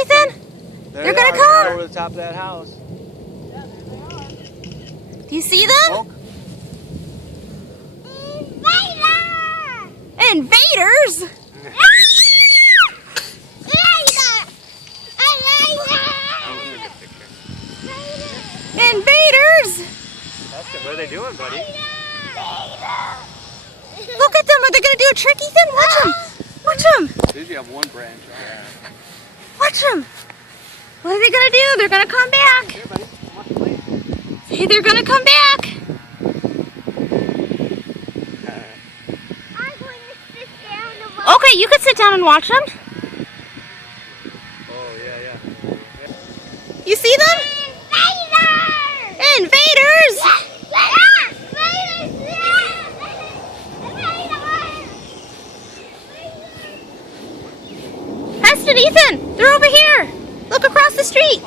Ethan. They're gonna come. Over the top of that house. Do you see them? Invaders! Invaders! What are they doing, buddy? Look at them. Are they going to do a trick, Ethan? Watch them. Watch them. They usually have one branch. Watch them. What are they going to do? They're going to come back. Here, buddy. Hey, they're going to come back. I'm going to sit down and watch. Okay, you can sit down and watch them. Oh, yeah. You see them? Invaders! Heston, Ethan, they're over here. Look across the street.